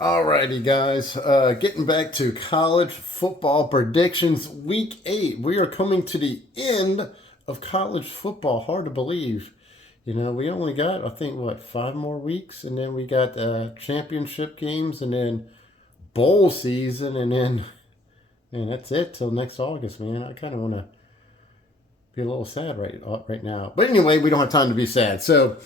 Alrighty, guys. Getting back to college football predictions, week 8. We are coming to the end of college football. Hard to believe. You know, we only got, I think, what, 5 more weeks? And then we got championship games and then bowl season. And then, man, that's it till next August, man. I kind of want to be a little sad right now. But anyway, we don't have time to be sad. So,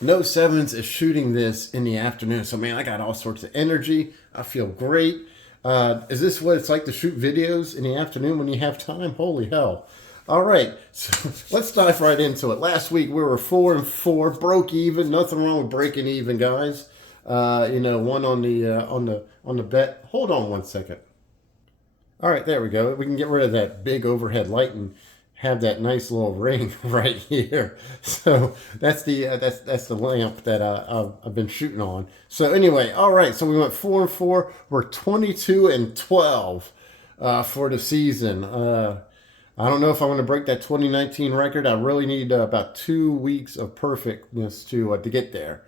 no Sevens is shooting this in the afternoon. So, man, I got all sorts of energy. I feel great. Is this what it's like to shoot videos in the afternoon when you have time? Holy hell. All right, so let's dive right into it. Last week we were 4-4, broke even. Nothing wrong with breaking even, guys. One on the bet. Hold on one second. All right, there we go. We can get rid of that big overhead light and have that nice little ring right here. So that's the lamp that I've been shooting on. So anyway, all right. So we went 4-4. We're 22-12 for the season. I don't know if I'm going to break that 2019 record. I really need about 2 weeks of perfectness to get there.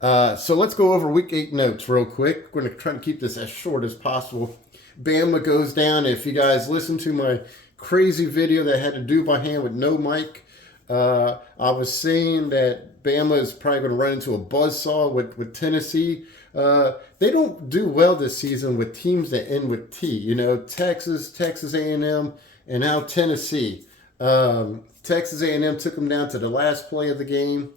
So let's go over week 8 notes real quick. We're going to try to keep this as short as possible. Bama goes down. If you guys listen to my crazy video that I had to do by hand with no mic, I was saying that Bama is probably going to run into a buzzsaw with Tennessee. They don't do well this season with teams that end with T. You know, Texas A&M, and now Tennessee. Texas A&M took them down to the last play of the game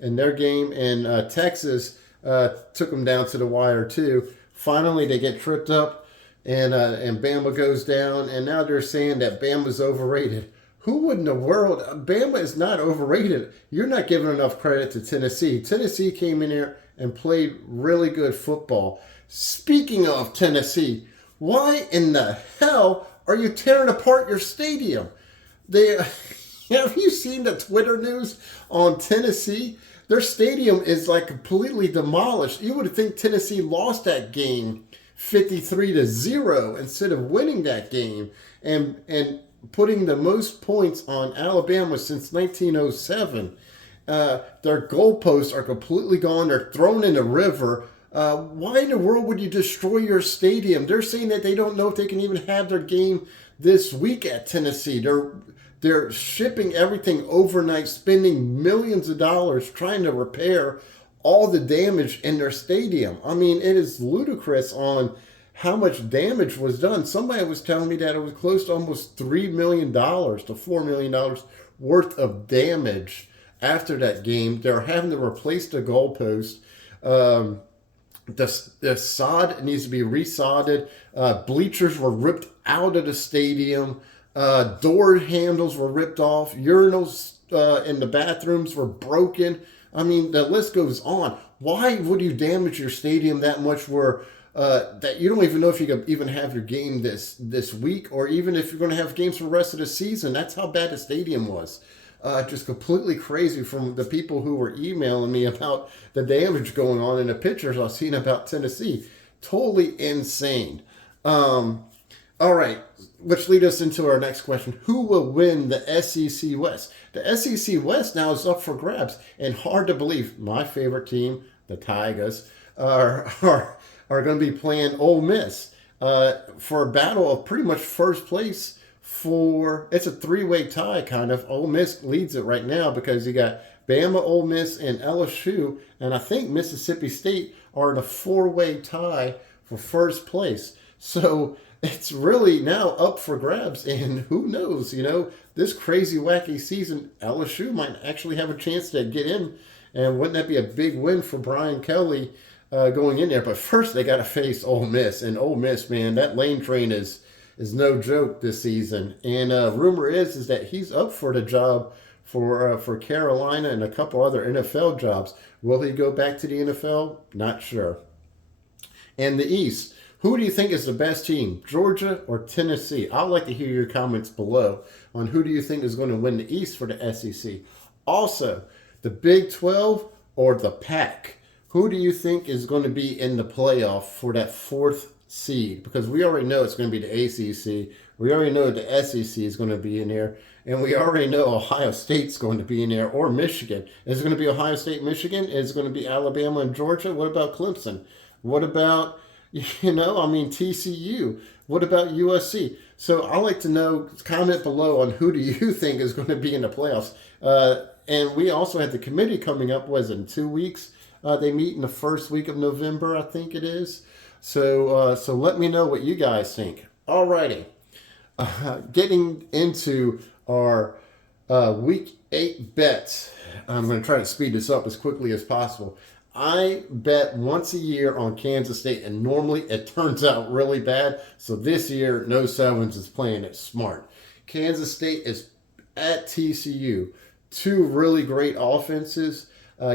in their game, and Texas took them down to the wire too. Finally, they get tripped up. And Bama goes down, and now they're saying that Bama's overrated. Who in the world? Bama is not overrated. You're not giving enough credit to Tennessee. Tennessee came in here and played really good football. Speaking of Tennessee, why in the hell are you tearing apart your stadium? Have you seen the Twitter news on Tennessee? Their stadium is like completely demolished. You would think Tennessee lost that game 53-0 instead of winning that game and putting the most points on Alabama since 1907. Their goalposts are completely gone. They're thrown in the river. Why in the world would you destroy your stadium? They're saying that they don't know if they can even have their game this week at Tennessee. They're shipping everything overnight, spending millions of dollars trying to repair all the damage in their stadium. I mean, it is ludicrous on how much damage was done. Somebody was telling me that it was close to almost $3 million to $4 million worth of damage after that game. They're having to replace the goalpost. The sod needs to be resodded. Bleachers were ripped out of the stadium. Door handles were ripped off. Urinals in the bathrooms were broken. I mean, the list goes on. Why would you damage your stadium that much where that you don't even know if you can even have your game this week, or even if you're going to have games for the rest of the season? That's how bad the stadium was. Just completely crazy from the people who were emailing me about the damage going on in the pictures I've seen about Tennessee. Totally insane. All right, which leads us into our next question. Who will win the SEC West? The SEC West now is up for grabs, and hard to believe, my favorite team, the Tigers, are going to be playing Ole Miss for a battle of pretty much first place. It's a three-way tie, kind of. Ole Miss leads it right now because you got Bama, Ole Miss, and LSU, and I think Mississippi State are in a four-way tie for first place. So it's really now up for grabs, and who knows, this crazy, wacky season, LSU might actually have a chance to get in, and wouldn't that be a big win for Brian Kelly going in there? But first, they got to face Ole Miss, and Ole Miss, man, that lane train is no joke this season, and rumor is that he's up for the job for Carolina and a couple other NFL jobs. Will he go back to the NFL? Not sure. And the East. Who do you think is the best team, Georgia or Tennessee? I'd like to hear your comments below on who do you think is going to win the East for the SEC. Also, the Big 12 or the Pac? Who do you think is going to be in the playoff for that fourth seed, because we already know it's going to be the ACC. We already know the SEC is going to be in there, and we already know Ohio State's going to be in there, or Michigan. Is it going to be Ohio State, Michigan? Is it going to be Alabama and Georgia? What about Clemson? What about, TCU? What about USC? So I like to know, comment below on who do you think is going to be in the playoffs. And we also had the committee coming up, was it in 2 weeks? They meet in the first week of November, I think it is. So let me know what you guys think. Alrighty. Getting into our week 8 bets. I'm going to try to speed this up as quickly as possible. I bet once a year on Kansas State, and normally it turns out really bad. So this year, No Sevens is playing it smart. Kansas State is at TCU. Two really great offenses.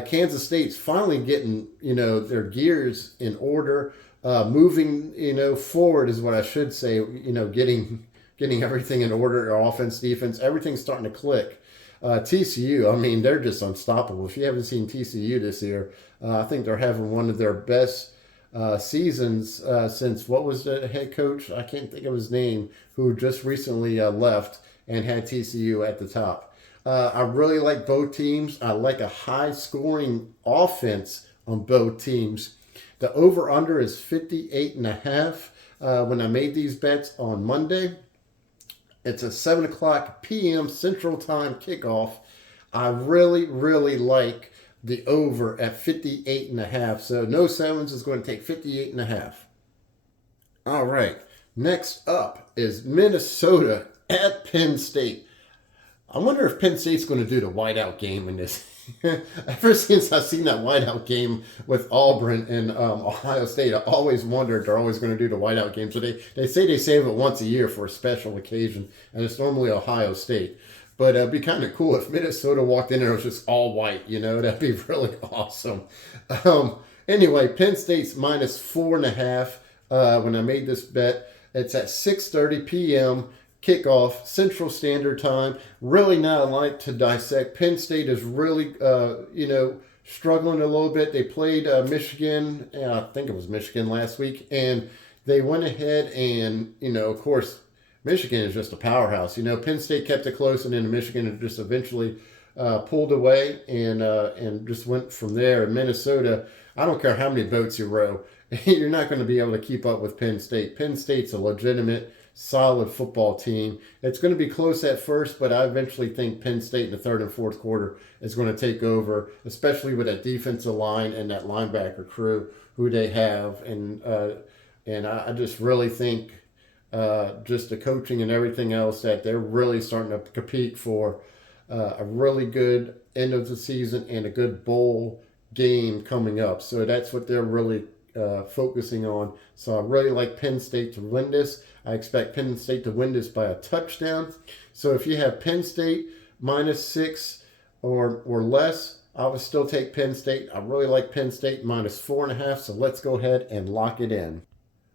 Kansas State's finally getting, their gears in order, moving, forward is what I should say. Getting everything in order, offense, defense, everything's starting to click. TCU, I mean, they're just unstoppable. If you haven't seen TCU this year, I think they're having one of their best seasons since, what was the head coach? I can't think of his name, who just recently left and had TCU at the top. I really like both teams. I like a high-scoring offense on both teams. The over-under is 58.5 when I made these bets on Monday. It's a 7 o'clock p.m. Central Time kickoff. I really, really like the over at 58.5. So No Sevens is going to take 58.5. All right. Next up is Minnesota at Penn State. I wonder if Penn State's going to do the whiteout game in this. Ever since I've seen that whiteout game with Auburn and Ohio State, I always wondered they're always going to do the whiteout game. So they say they save it once a year for a special occasion, and it's normally Ohio State. But it'd be kind of cool if Minnesota walked in there and it was just all white, That'd be really awesome. Anyway, Penn State's minus 4.5 when I made this bet. It's at 6:30 p.m. kickoff, Central Standard Time. Really not a lot to dissect. Penn State is really, struggling a little bit. They played Michigan, I think it was Michigan last week, and they went ahead and, of course, Michigan is just a powerhouse. Penn State kept it close, and then Michigan just eventually pulled away and just went from there. And Minnesota, I don't care how many boats you row, you're not going to be able to keep up with Penn State. Penn State's a legitimate, solid football team. It's going to be close at first, but I eventually think Penn State in the third and fourth quarter is going to take over, especially with that defensive line and that linebacker crew who they have. And I just really think just the coaching and everything else that they're really starting to compete for a really good end of the season and a good bowl game coming up. So that's what they're really focusing on. So I really like Penn State to win this. I expect Penn State to win this by a touchdown. So if you have Penn State minus 6 or less, I would still take Penn State. I really like Penn State minus 4.5. So let's go ahead and lock it in.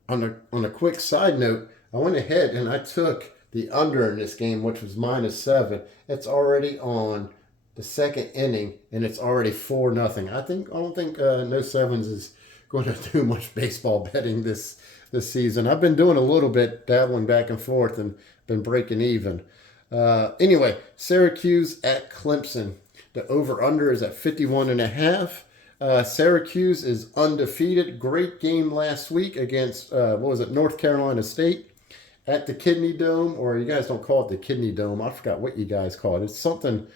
On a quick side note, I went ahead and I took the under in this game, which was minus 7. It's already on the second inning, and it's already 4-0. I don't think No Sevens is going to do much baseball betting this season. I've been doing a little bit, dabbling back and forth, and been breaking even. Anyway, Syracuse at Clemson. The over-under is at 51.5. Syracuse is undefeated. Great game last week against, North Carolina State at the Kidney Dome, or you guys don't call it the Kidney Dome. I forgot what you guys call it. It's something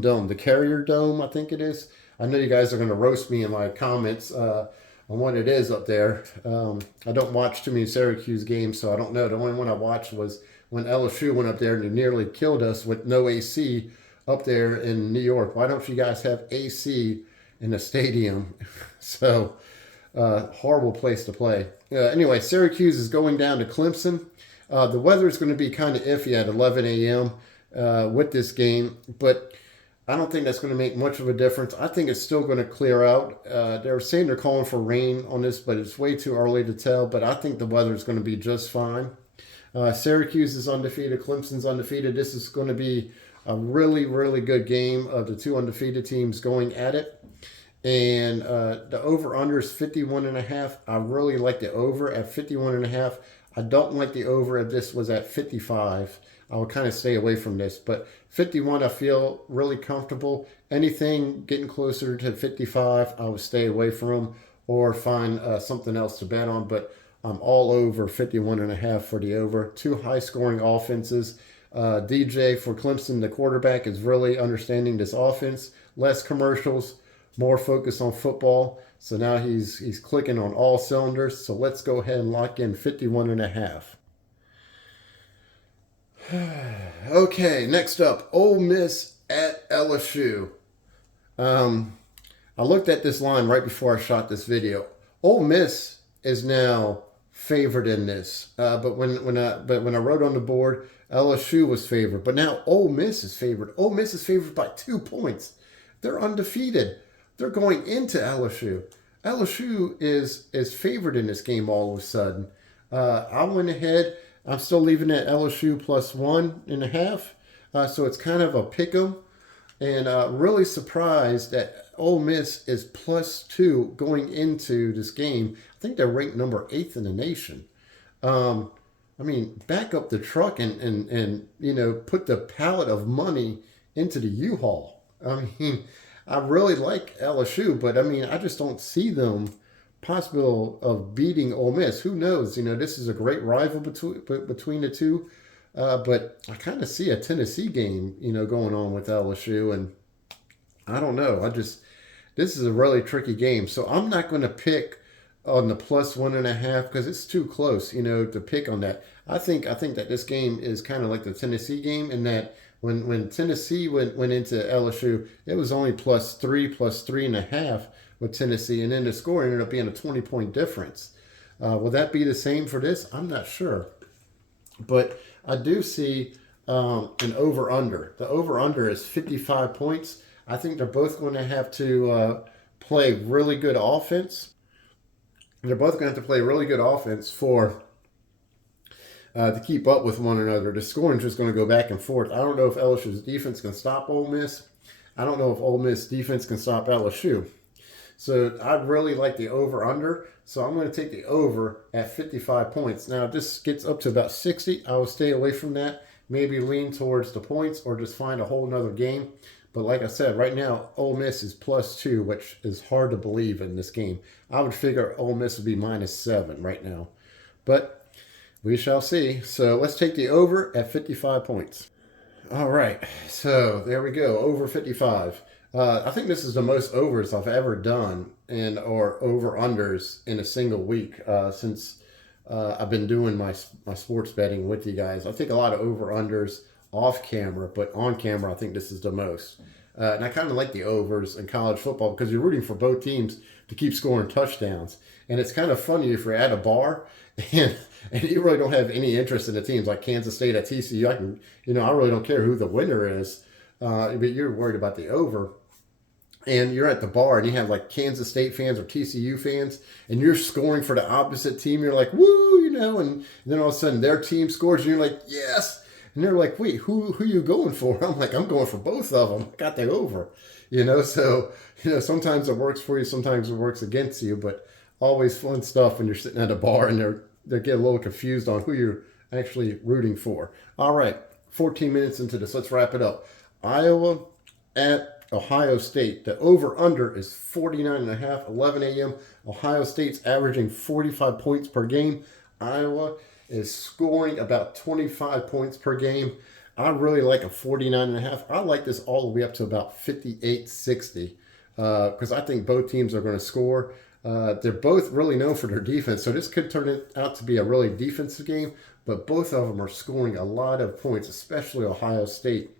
dome. The Carrier Dome, I think it is. I know you guys are going to roast me in my comments on what it is up there. I don't watch too many Syracuse games, so I don't know. The only one I watched was when LSU went up there and they nearly killed us with no AC up there in New York. Why don't you guys have AC in the stadium? So, horrible place to play. Anyway, Syracuse is going down to Clemson. The weather is going to be kind of iffy at 11 a.m. With this game, but I don't think that's going to make much of a difference. I think it's still going to clear out. They're saying they're calling for rain on this, but it's way too early to tell. But I think the weather is going to be just fine. Syracuse is undefeated. Clemson's undefeated. This is going to be a really, really good game of the two undefeated teams going at it. And the over-under is 51.5. I really like the over at 51.5. I don't like the over if this was at 55. I would kind of stay away from this. But 51, I feel really comfortable. Anything getting closer to 55, I would stay away from or find something else to bet on. But I'm all over 51.5 for the over. Two high-scoring offenses. DJ for Clemson, the quarterback, is really understanding this offense. Less commercials, more focus on football. So now he's clicking on all cylinders. So let's go ahead and lock in 51.5. Okay, next up, Ole Miss at LSU. I looked at this line right before I shot this video. Ole Miss is now favored in this, but when I wrote on the board, LSU was favored. But now Ole Miss is favored. Ole Miss is favored by 2 points. They're undefeated. They're going into LSU. LSU is favored in this game all of a sudden. I went ahead. I'm still leaving at LSU plus 1.5. So it's kind of a pick 'em. And really surprised that Ole Miss is plus 2 going into this game. I think they're ranked number 8th in the nation. I mean, back up the truck and put the pallet of money into the U-Haul. I mean, I really like LSU, but I mean, I just don't see them possible of beating Ole Miss. Who knows? This is a great rival between the two. But I kind of see a Tennessee game, going on with LSU, and I don't know. This is a really tricky game, so I'm not going to pick on the plus 1.5 because it's too close, to pick on that. I think that this game is kind of like the Tennessee game in that when Tennessee went into LSU, it was only plus 3.5 with Tennessee, and then the score ended up being a 20-point difference. Will that be the same for this? I'm not sure, but I do see an over-under. The over-under is 55 points. I think they're both going to have to play really good offense. They're both going to have to play really good offense to keep up with one another. The scoring is just going to go back and forth. I don't know if LSU's defense can stop Ole Miss. I don't know if Ole Miss defense can stop LSU. So I'd really like the over-under. So I'm going to take the over at 55 points. Now, if this gets up to about 60, I will stay away from that. Maybe lean towards the points or just find a whole nother game. But like I said, right now, Ole Miss is plus 2, which is hard to believe in this game. I would figure Ole Miss would be minus 7 right now. But we shall see. So let's take the over at 55 points. All right. So there we go. Over 55. I think this is the most overs I've ever done or over-unders in a single week since I've been doing my sports betting with you guys. I think a lot of over-unders off camera, but on camera, I think this is the most. And I kind of like the overs in college football because you're rooting for both teams to keep scoring touchdowns. And it's kind of funny if you're at a bar and you really don't have any interest in the teams like Kansas State at TCU. I really don't care who the winner is, but you're worried about the over. And you're at the bar and you have like Kansas State fans or TCU fans and you're scoring for the opposite team. You're like, woo, and then all of a sudden their team scores and you're like, yes. And they're like, wait, who you going for? I'm like, I'm going for both of them. I got the over, So, sometimes it works for you. Sometimes it works against you, but always fun stuff when you're sitting at a bar and they get a little confused on who you're actually rooting for. All right, 14 minutes into this. Let's wrap it up. Iowa at Ohio State. The over-under is 49.5, 11 a.m. Ohio State's averaging 45 points per game. Iowa is scoring about 25 points per game. I really like a 49.5. I like this all the way up to about 58-60 because I think both teams are going to score. They're both really known for their defense, so this could turn out to be a really defensive game, but both of them are scoring a lot of points, especially Ohio State.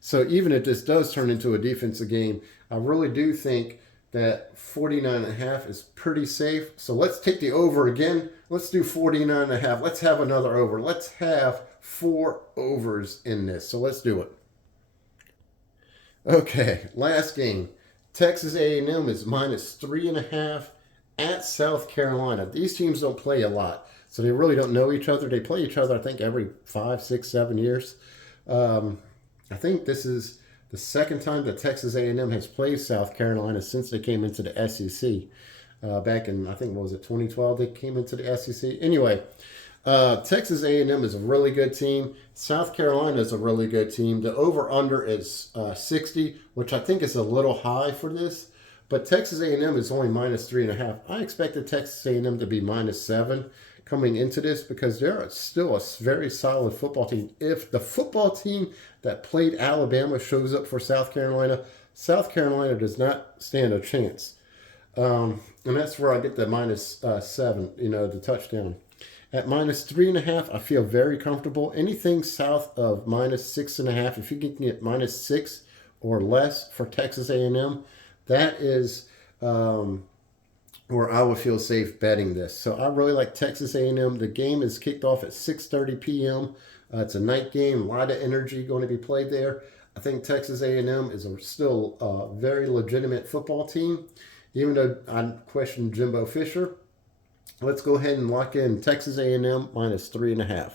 So even if this does turn into a defensive game, I really do think that 49.5 is pretty safe. So let's take the over again. Let's do 49.5. Let's have another over. Let's have 4 overs in this. So let's do it. Okay, last game. Texas A&M is minus 3.5 at South Carolina. These teams don't play a lot, so they really don't know each other. They play each other, I think, every 5, 6, 7 years. I think this is the second time that Texas A&M has played South Carolina since they came into the SEC. Back in, I think, what was it, 2012 they came into the SEC. Anyway, Texas A&M is a really good team. South Carolina is a really good team. The over-under is 60, which I think is a little high for this. But Texas A&M is only minus 3.5. I expected Texas A&M to be minus 7 coming into this because they're still a very solid football team. If the football team that played Alabama shows up for South Carolina does not stand a chance. And that's where I get the minus 7, the touchdown. At minus 3.5, I feel very comfortable. Anything south of minus 6.5, if you can get minus 6 or less for Texas A&M, that is where I would feel safe betting this. So I really like Texas A&M. The game is kicked off at 6:30 p.m. It's a night game. A lot of energy going to be played there. I think Texas A&M is still a very legitimate football team, even though I question Jimbo Fisher. Let's go ahead and lock in Texas A&M minus 3.5.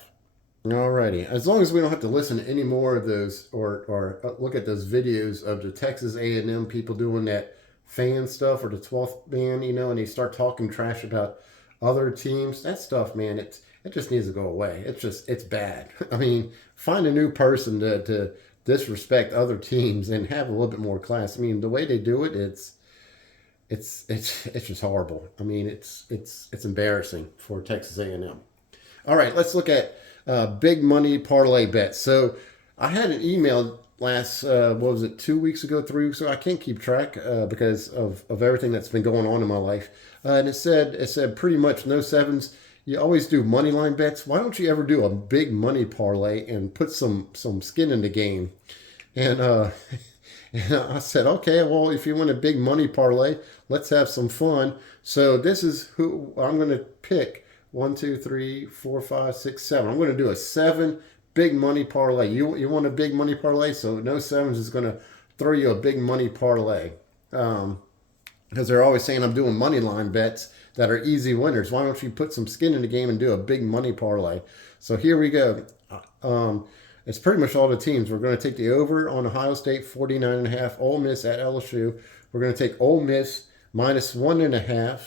Alrighty. As long as we don't have to listen to any more of those or look at those videos of the Texas A&M people doing that fan stuff or the 12th man, and they start talking trash about other teams. That stuff, man, it just needs to go away. It's bad. I mean, find a new person to disrespect other teams and have a little bit more class. I mean, the way they do it, it's just horrible. I mean, it's embarrassing for Texas A&M. All right, let's look at big money parlay bets. So I had an email last, 2 weeks ago, 3 weeks ago. I can't keep track because of everything that's been going on in my life. And it said pretty much no sevens. You always do money line bets. Why don't you ever do a big money parlay and put some skin in the game? And and I said, okay, well, if you want a big money parlay, let's have some fun. So this is who I'm going to pick. 1, 2, 3, 4, 5, 6, 7. I'm going to do a 7 big money parlay. You want a big money parlay? So no sevens is going to throw you a big money parlay. Because they're always saying I'm doing money line bets that are easy winners. Why don't you put some skin in the game and do a big money parlay? So here we go. It's pretty much all the teams. We're going to take the over on Ohio State, 49.5. Ole Miss at LSU. We're going to take Ole Miss minus 1.5.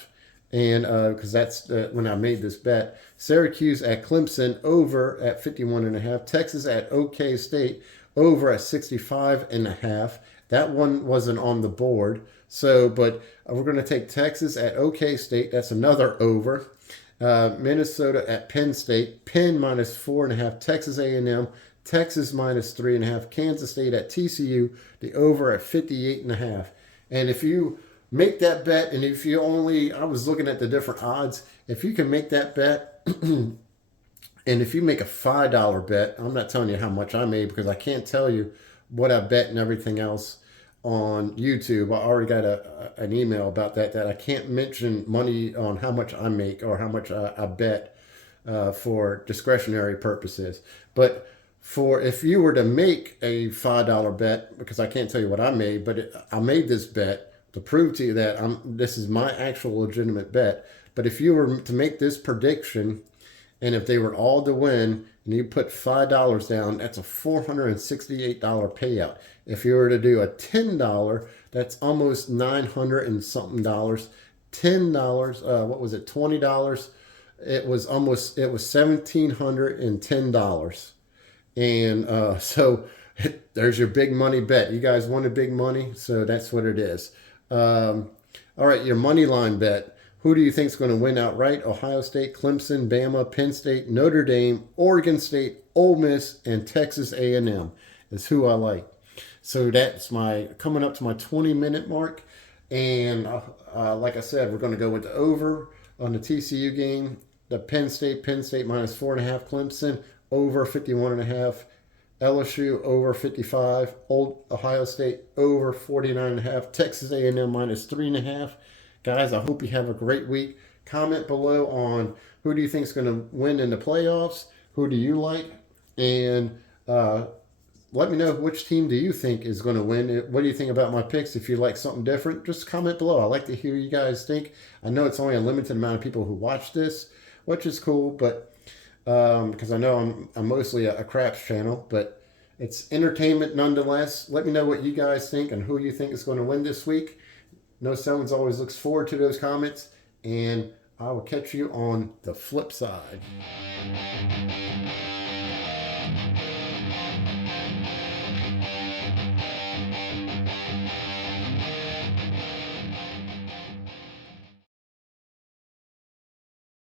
And because that's when I made this bet. Syracuse at Clemson, over at 51.5. Texas at OK State, over at 65.5. That one wasn't on the board. So, but we're going to take Texas at OK State. That's another over. Minnesota at Penn State. Penn minus 4.5. Texas A&M. Texas minus 3.5. Kansas State at TCU. The over at 58.5. And if you make that bet, and if you I was looking at the different odds. If you can make that bet, and if you make a $5 bet, I'm not telling you how much I made because I can't tell you what I bet and everything else on YouTube. I already got an email about that I can't mention money on how much I make or how much I bet for discretionary purposes. But if you were to make a $5 bet, because I can't tell you what I made, but I made this bet to prove to you that this is my actual legitimate bet. But if you were to make this prediction, and if they were all to win, and you put $5 down, that's a $468 payout. If you were to do a $10, that's almost $900 and something dollars. $10, what was it? $20. It was $1,710. And so there's your big money bet. You guys wanted big money, so that's what it is. All right, your money line bet. Who do you think is going to win outright? Ohio State, Clemson, Bama, Penn State, Notre Dame, Oregon State, Ole Miss, and Texas A&M is who I like. So that's coming up to my 20-minute mark. And like I said, we're going to go with the over on the TCU game. The Penn State minus 4.5, Clemson, over 51.5. LSU over 55. Ohio State over 49.5. Texas A&M minus 3.5. Guys, I hope you have a great week. Comment below on who do you think is going to win in the playoffs. Who do you like? And let me know which team do you think is going to win. What do you think about my picks? If you like something different, just comment below. I like to hear you guys think. I know it's only a limited amount of people who watch this, which is cool, but because I know I'm mostly a craps channel, but It's entertainment nonetheless. Let me know what you guys think and who you think is going to win this week. No Stones always looks forward to those comments, and I will catch you on the flip side.